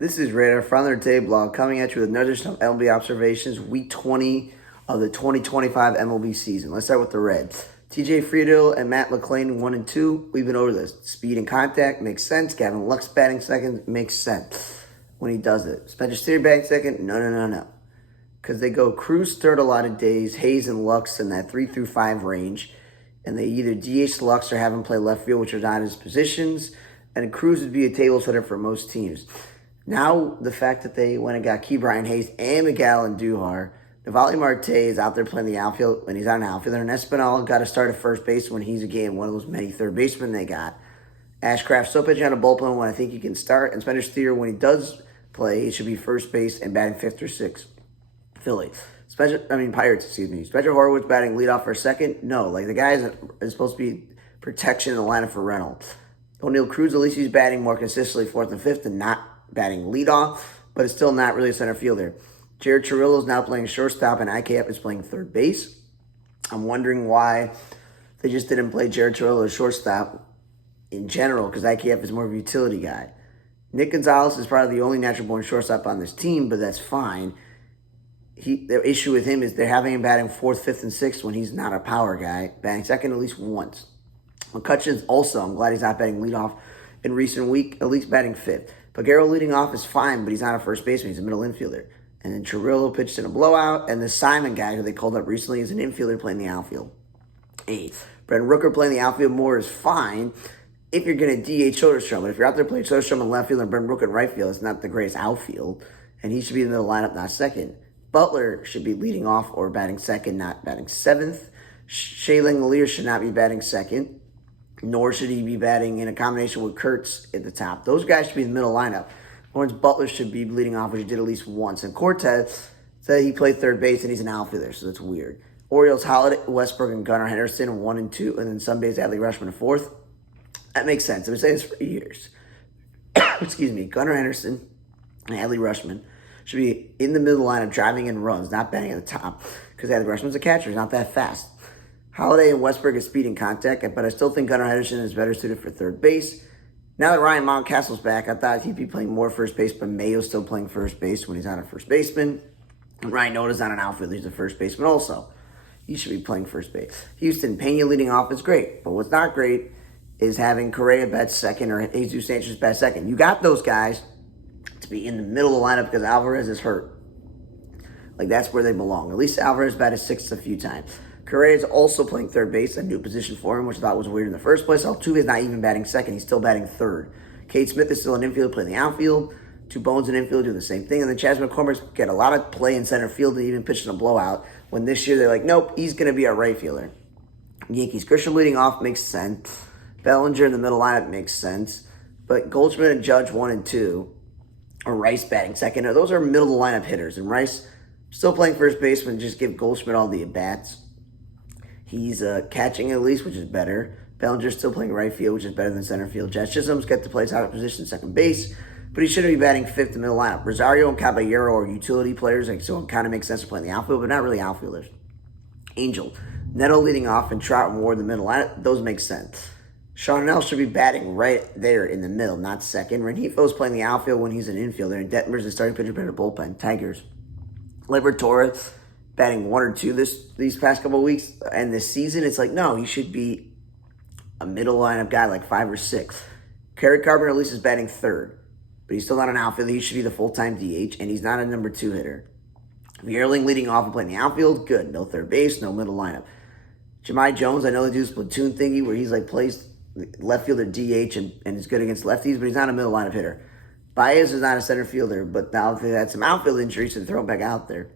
This is Radar from the Day blog coming at you with another edition of MLB observations, week 20 of the 2025 MLB season. Let's start with the Reds. TJ Friedl and Matt McClain 1 and 2. We've been over this. Speed and contact makes sense. Gavin Lux batting second makes sense when he does it. Spencer Steer batting second, no. Because they go Cruz third a lot of days, Hayes and Lux in that 3 through 5 range, and they either DH Lux or have him play left field, which are not his positions, and Cruz would be a table setter for most teams. Now, the fact that they went and got Key Brian Hayes and Miguel and Duhar, Navali Marte is out there playing the outfield when he's on an outfielder, and Espinal got to start at first base when he's, again, one of those many third basemen they got. Ashcraft still pitching on a bullpen when I think he can start, and Spencer Steer, when he does play, he should be first base and batting fifth or sixth. Pirates, excuse me. Spencer Horwitz batting leadoff for a second? No, like the guy is supposed to be protection in the lineup for Reynolds. O'Neill Cruz, at least he's batting more consistently fourth and fifth and not batting leadoff, but it's still not really a center fielder. Jared Chirillo is now playing shortstop and IKF is playing third base. I'm wondering why they just didn't play Jared Chirillo as shortstop in general, because IKF is more of a utility guy. Nick Gonzalez is probably the only natural-born shortstop on this team, but that's fine. The issue with him is they're having him batting fourth, fifth, and sixth when he's not a power guy, batting second at least once. McCutcheon's also, I'm glad he's not batting leadoff in recent week, at least batting fifth. Pagero leading off is fine, but he's not a first baseman. He's a middle infielder. And then Chirillo pitched in a blowout, and the Simon guy who they called up recently is an infielder playing the outfield. Eighth. Brendan Rooker playing the outfield more is fine if you're going to DH Soderstrom. But if you're out there playing Soderstrom in left field and Brendan Rooker in right field, it's not the greatest outfield, and he should be in the middle lineup, not second. Butler should be leading off or batting second, not batting seventh. Shea Langolier should not be batting second, nor should he be batting in a combination with Kurtz at the top. Those guys should be in the middle lineup. Lawrence Butler should be leading off, which he did at least once. And Cortez said he played third base and he's an outfielder, so that's weird. Orioles, Holiday, Westbrook, and Gunnar Henderson 1 and 2, and then some days Adley Rutschman in fourth. That makes sense. I've been saying this for years. Excuse me. Gunnar Henderson and Adley Rutschman should be in the middle lineup driving in runs, not batting at the top, because Adley Rutschman's a catcher. He's not that fast. Holiday and Westbrook is speed and contact, but I still think Gunnar Henderson is better suited for third base. Now that Ryan Mountcastle's back, I thought he'd be playing more first base, but Mayo's still playing first base when he's not a first baseman. And Ryan Noda's not an outfielder, he's a first baseman also. He should be playing first base. Houston, Pena leading off is great, but what's not great is having Correa bat second or Jesus Sanchez bat second. You got those guys to be in the middle of the lineup because Alvarez is hurt. Like, that's where they belong. At least Alvarez batted sixth a few times. Correa is also playing third base, a new position for him, which I thought was weird in the first place. Altuve is not even batting second. He's still batting third. Cade Smith is still an infielder playing the outfield. Two Bones in infield doing the same thing. And then Chas McCormick's get a lot of play in center field and even pitched in a blowout. When this year they're like, nope, he's going to be our right fielder. Yankees, Grisham leading off makes sense. Bellinger in the middle lineup makes sense. But Goldschmidt and Judge 1 and 2, or Rice batting second. Those are middle of the lineup hitters. And Rice still playing first baseman, just give Goldschmidt all the at-bats. He's catching at least, which is better. Bellinger's still playing right field, which is better than center field. Jazz Chisholm's got to play his out of position second base, but he shouldn't be batting fifth in the middle lineup. Rosario and Caballero are utility players, so it kind of makes sense to play in the outfield, but not really outfielders. Angel, Neto leading off and Trout and Ward in the middle lineup, those make sense. Sean Nell should be batting right there in the middle, not second. Rengifo's playing the outfield when he's an infielder, and Detmer's the starting pitcher in the bullpen. Tigers, Liberatore batting 1 or 2 these past couple of weeks, and this season, it's like, no, he should be a middle lineup guy, like 5 or 6. Kerry Carpenter at least is batting third, but he's still not an outfielder. He should be the full-time DH, and he's not a number 2 hitter. Vierling leading off and playing the outfield, good. No third base, no middle lineup. Jahmai Jones, I know they do this platoon thingy where he's like plays left fielder DH and is good against lefties, but he's not a middle lineup hitter. Baez is not a center fielder, but now they've had some outfield injuries and throw him back out there.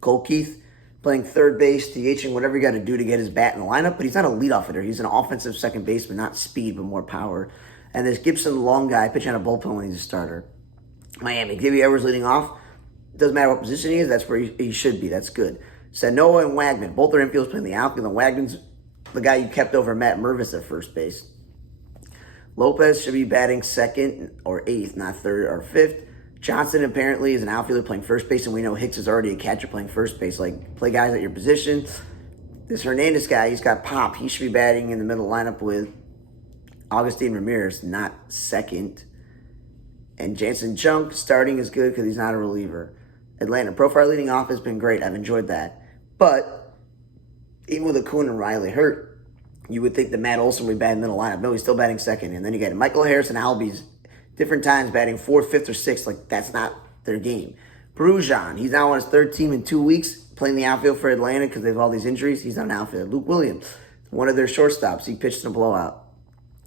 Cole Keith playing third base, DHing, whatever you got to do to get his bat in the lineup, but he's not a leadoff hitter. He's an offensive second baseman, not speed, but more power. And there's Gibson, long guy, pitching on a bullpen when he's a starter. Miami, Gibby Evers leading off. Doesn't matter what position he is, that's where he should be. That's good. Sanoa and Wagman, both are infielders playing the outfield, and Wagman's the guy you kept over Matt Mervis at first base. Lopez should be batting second or eighth, not third or fifth. Johnson apparently is an outfielder playing first base, and we know Hicks is already a catcher playing first base. Like, play guys at your position. This Hernandez guy, he's got pop. He should be batting in the middle lineup with Augustine Ramirez, not second. And Jansen Junk starting is good because he's not a reliever. Atlanta profile leading off has been great. I've enjoyed that. But even with Acuna and Riley hurt, you would think that Matt Olson would be batting middle lineup. No, he's still batting second. And then you got Michael Harris and Albies different times batting fourth, fifth, or sixth. Like, that's not their game. Brujan, he's now on his third team in 2 weeks, playing the outfield for Atlanta because they have all these injuries. He's not an outfielder. Luke Williams, one of their shortstops. He pitched in a blowout.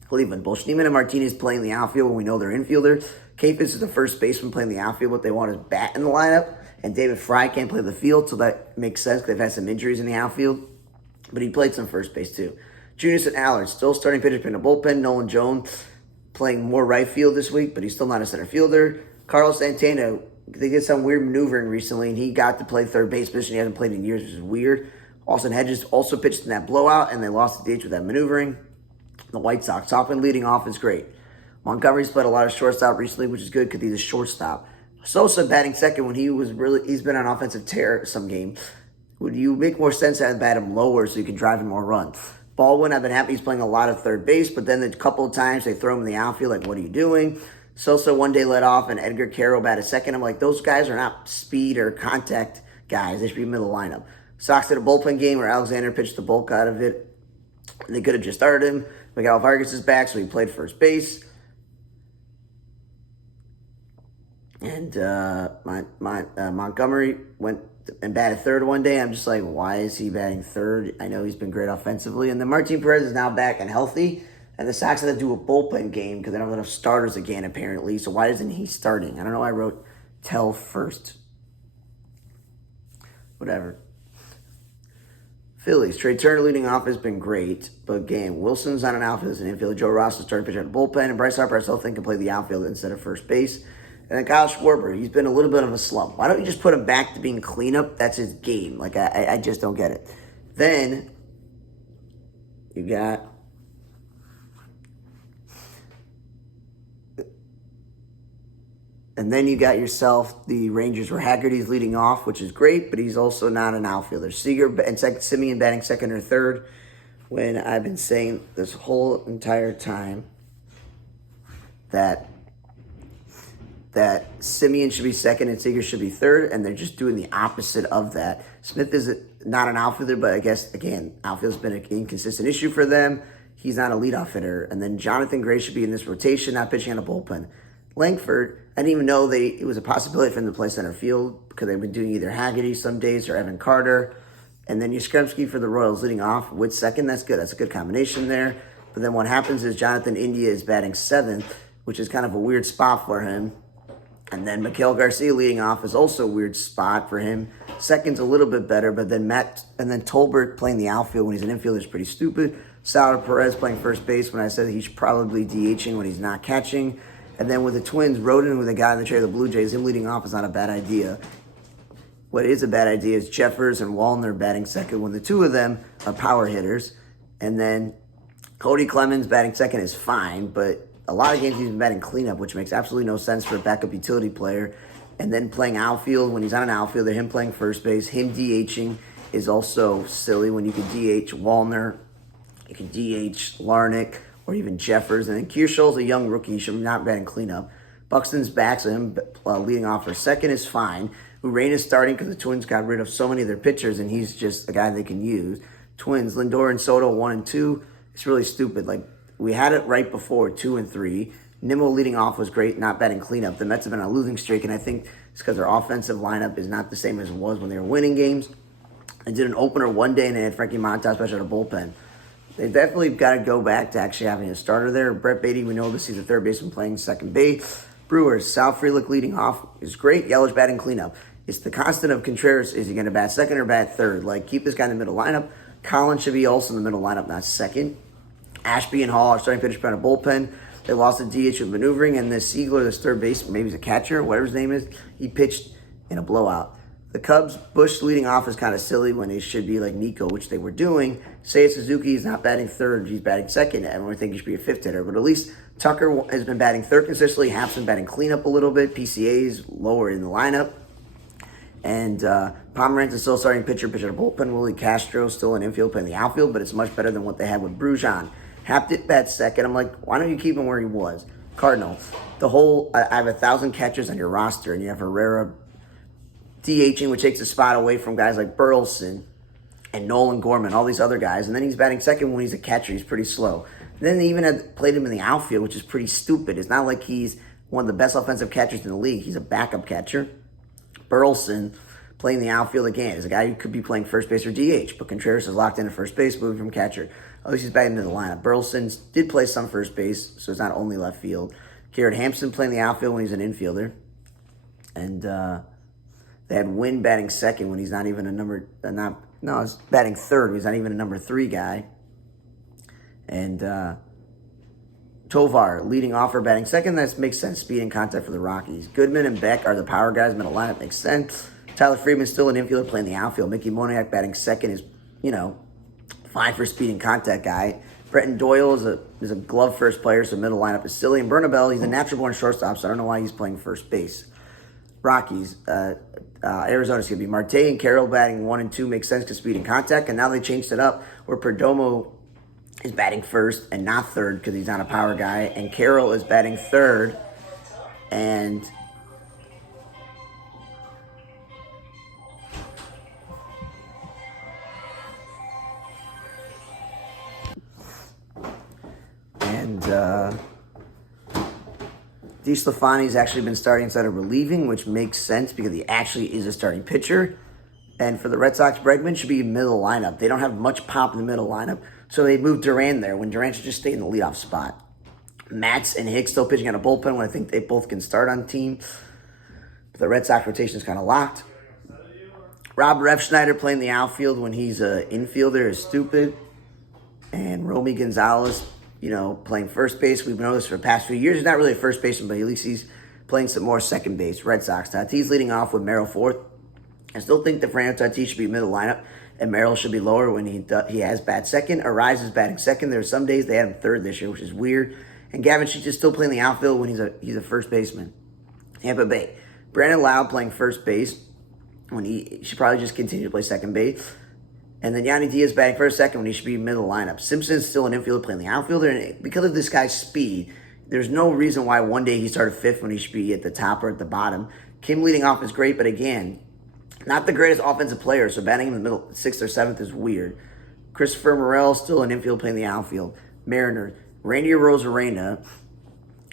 Cleveland, both Schneemann and Martinez playing the outfield when we know they're infielder. Kafis is the first baseman playing the outfield. What they want is bat in the lineup. And David Fry can't play the field, so that makes sense because they've had some injuries in the outfield. But he played some first base too. Junis and Allard still starting pitchers in the bullpen. Nolan Jones playing more right field this week, but he's still not a center fielder. Carlos Santana, they did some weird maneuvering recently, and he got to play third base position. He hasn't played in years, which is weird. Austin Hedges also pitched in that blowout, and they lost the DH with that maneuvering. The White Sox, Hoffman leading off is great. Montgomery's played a lot of shortstop recently, which is good because he's a shortstop. Sosa batting second when he's been on offensive tear some game. Would you make more sense to bat him lower so you can drive him more runs? Baldwin, I've been happy he's playing a lot of third base, but then a couple of times they throw him in the outfield, like, what are you doing? Sosa one day led off, and Edgar Carroll batted second. I'm like, those guys are not speed or contact guys. They should be middle lineup. Sox did a bullpen game where Alexander pitched the bulk out of it. They could have just started him. Miguel Vargas is back, so he played first base. And Montgomery went and batted third one day. I'm just like, why is he batting third? I know he's been great offensively. And then Martin Perez is now back and healthy. And the Sox had to do a bullpen game because they don't have enough starters again, apparently. So why isn't he starting? I don't know why I wrote tell first. Whatever. Phillies, Trey Turner leading off has been great, but again, Wilson's on an outfield as an infielder. Joe Ross is starting pitcher at the bullpen, and Bryce Harper I still think can play the outfield instead of first base. And then Kyle Schwarber, he's been a little bit of a slump. Why don't you just put him back to being cleanup? That's his game. Like, I just don't get it. Then you got yourself the Rangers where Haggerty's leading off, which is great, but he's also not an outfielder. Seager and Simeon batting second or third, when I've been saying this whole entire time that Simeon should be second and Seager should be third, and they're just doing the opposite of that. Smith is not an outfielder, but I guess, again, outfield's been an inconsistent issue for them. He's not a leadoff hitter. And then Jonathan Gray should be in this rotation, not pitching on a bullpen. Langford, I didn't even know it was a possibility for him to play center field because they've been doing either Haggerty some days or Evan Carter. And then Yastrzemski for the Royals leading off with second. That's good. That's a good combination there. But then what happens is Jonathan India is batting seventh, which is kind of a weird spot for him. And then Miguel Garcia leading off is also a weird spot for him. Second's a little bit better, but then Tolbert playing the outfield when he's an infielder is pretty stupid. Salvador Perez playing first base when I said he should probably DHing when he's not catching. And then with the Twins, Rodon with a guy in the chair of the Blue Jays, him leading off is not a bad idea. What is a bad idea is Jeffers and Wallner batting second when the two of them are power hitters. And then Cody Clemens batting second is fine, but a lot of games he's been batting cleanup, which makes absolutely no sense for a backup utility player. And then playing outfield when he's not an outfielder, him playing first base, him DHing is also silly when you could DH Wallner, you can DH Larnick, or even Jeffers. And then Kearshall's a young rookie. He should not batting cleanup. Buxton's back, so him leading off for second is fine. Urain is starting because the Twins got rid of so many of their pitchers, and he's just a guy they can use. Twins, Lindor and Soto 1 and 2. It's really stupid. Like, we had it right before 2 and 3. Nimmo leading off was great, not batting cleanup. The Mets have been on a losing streak, and I think it's because their offensive lineup is not the same as it was when they were winning games. I did an opener one day, and they had Frankie Montas special at a bullpen. They definitely got to go back to actually having a starter there. Brett Beatty, we know this. He's a third baseman playing second base. Brewers, Sal Frelick leading off is great. Yelich batting cleanup. It's the constant of Contreras. Is he going to bat second or bat third? Like, keep this guy in the middle lineup. Collins should be also in the middle lineup, not second. Ashby and Hall are starting pitchers on a bullpen. They lost the DH with maneuvering, and this Siegler, this third base, maybe he's a catcher, whatever his name is, he pitched in a blowout. The Cubs, Bush leading off is kind of silly when they should be like Nico, which they were doing. Seiya Suzuki is not batting third, he's batting second. Everyone thinks he should be a fifth hitter, but at least Tucker has been batting third consistently. Happ's been batting cleanup a little bit. PCA's lower in the lineup. And Pomerantz is still starting pitcher at a bullpen. Willie Castro still in infield playing the outfield, but it's much better than what they had with Brujan. Hap did bat second. I'm like, why don't you keep him where he was? Cardinal. I have 1,000 catchers on your roster, and you have Herrera DHing, which takes a spot away from guys like Burleson and Nolan Gorman, all these other guys. And then he's batting second when he's a catcher. He's pretty slow. And then they even had played him in the outfield, which is pretty stupid. It's not like he's one of the best offensive catchers in the league. He's a backup catcher. Burleson playing the outfield again is a guy who could be playing first base or DH, but Contreras is locked in at first base, moving from catcher. At least he's batting into the lineup. Burleson did play some first base, so it's not only left field. Garrett Hampson playing the outfield when he's an infielder. And they had Wynn batting second when he's not even a he's batting third when he's not even a number 3 guy. And Tovar leading off or batting second. That makes sense. Speed and contact for the Rockies. Goodman and Beck are the power guys. Middle lineup makes sense. Tyler Freeman still an infielder playing the outfield. Mickey Moniak batting second is, fine for speed and contact guy. Bretton Doyle is a glove first player, so middle lineup is silly. And Bernabel, he's a natural born shortstop, so I don't know why he's playing first base. Rockies, Arizona's going to be Marte and Carroll batting 1 and 2 makes sense because speed and contact. And now they changed it up where Perdomo is batting first and not third because he's not a power guy. And Carroll is batting third. And DeSclafani's actually been starting instead of relieving, which makes sense because he actually is a starting pitcher. And for the Red Sox, Bregman should be middle lineup. They don't have much pop in the middle lineup, so they moved Duran there when Duran should just stay in the leadoff spot. Matz and Hicks still pitching on a bullpen when I think they both can start on the team. But the Red Sox rotation is kind of locked. Rob Refschneider playing the outfield when he's an infielder is stupid. And Romy Gonzalez, playing first base. We've known this for the past few years. He's not really a first baseman, but at least he's playing some more second base. Red Sox. Tatis leading off with Merrill fourth. I still think that Fernando Tatis should be middle lineup, and Merrill should be lower when he has bat second. Arise is batting second. There are some days they had him third this year, which is weird. And Gavin Sheets is still playing the outfield when he's a first baseman. Tampa Bay. Brandon Lowe playing first base when he should probably just continue to play second base. And then Yanni Diaz batting first, second when he should be middle lineup. Simpson's still an infielder playing the outfielder. And because of this guy's speed, there's no reason why one day he started fifth when he should be at the top or at the bottom. Kim leading off is great, but again, not the greatest offensive player, so batting him in the middle, 6th or 7th is weird. Christopher Morel still an infield playing the outfield. Mariner, Randy Rosarena,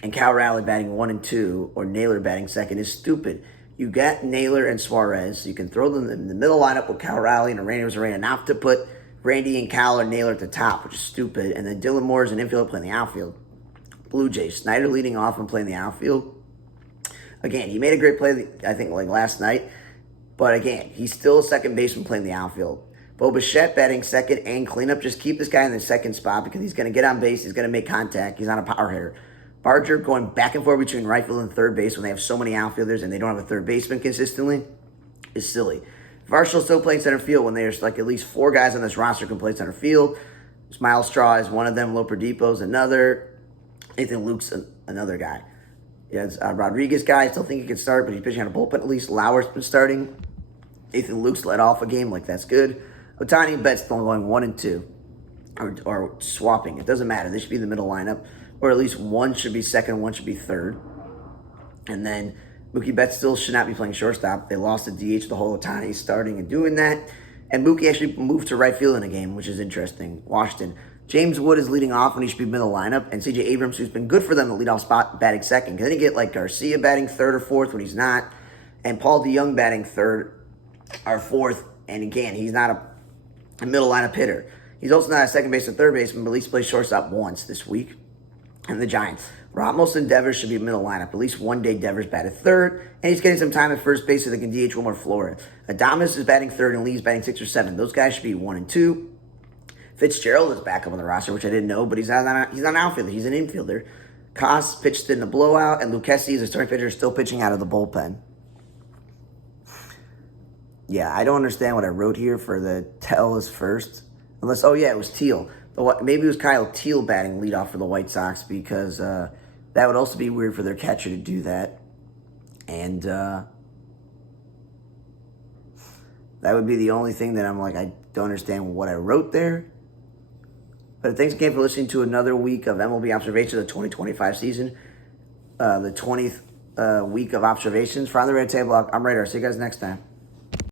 and Cal Raleigh batting 1 and 2, or Naylor batting second is stupid. You got Naylor and Suarez, so you can throw them in the middle lineup with Cal Raleigh and Randy Rosarena, not to put Randy and Cal or Naylor at the top, which is stupid. And then Dylan Moore is an infielder playing the outfield. Blue Jays, Snyder leading off and playing the outfield. Again, he made a great play, I think, last night. But again, he's still a second baseman playing the outfield. Bo Bichette batting second and cleanup. Just keep this guy in the second spot because he's going to get on base. He's going to make contact. He's not a power hitter. Barger going back and forth between right field and third base when they have so many outfielders and they don't have a third baseman consistently is silly. Varshall's still playing center field when there's at least 4 guys on this roster who can play center field. Miles Straw is one of them. Loper Depot's another. Nathan Luke's another guy. Yeah, Rodriguez guy. I still think he can start, but he's pitching on a bullpen at least. Lauer's been starting. Nathan Luke's led off a game, that's good. Otani and Betts still going 1 and 2, or swapping. It doesn't matter. They should be in the middle lineup, or at least one should be second, one should be third. And then Mookie Betts still should not be playing shortstop. They lost the DH the whole Otani starting and doing that. And Mookie actually moved to right field in a game, which is interesting. Washington. James Wood is leading off when he should be middle lineup. And C.J. Abrams, who's been good for them, the leadoff spot, batting second. Because then you get Garcia batting third or fourth when he's not. And Paul DeYoung batting third or fourth. And again, he's not a middle lineup hitter. He's also not a second base or third baseman, but at least plays shortstop once this week. And the Giants. Ramos and Devers should be middle lineup. At least one day Devers batted third. And he's getting some time at first base so they can DH Wilmer Flores. Adames is batting third and Lee's batting 6 or 7. Those guys should be 1 and 2. Fitzgerald is back up on the roster, which I didn't know, but he's not an outfielder. He's an infielder. Koss pitched in the blowout, and Lucchesi is a starting pitcher still pitching out of the bullpen. Yeah, I don't understand what I wrote here for the Tell is first. Unless, it was Teal. Maybe it was Kyle Teal batting leadoff for the White Sox because that would also be weird for their catcher to do that. And that would be the only thing that I'm I don't understand what I wrote there. But thanks again for listening to another week of MLB Observation of the 2025 season. the 20th week of observations. For On the Red Table, I'm Radar. See you guys next time.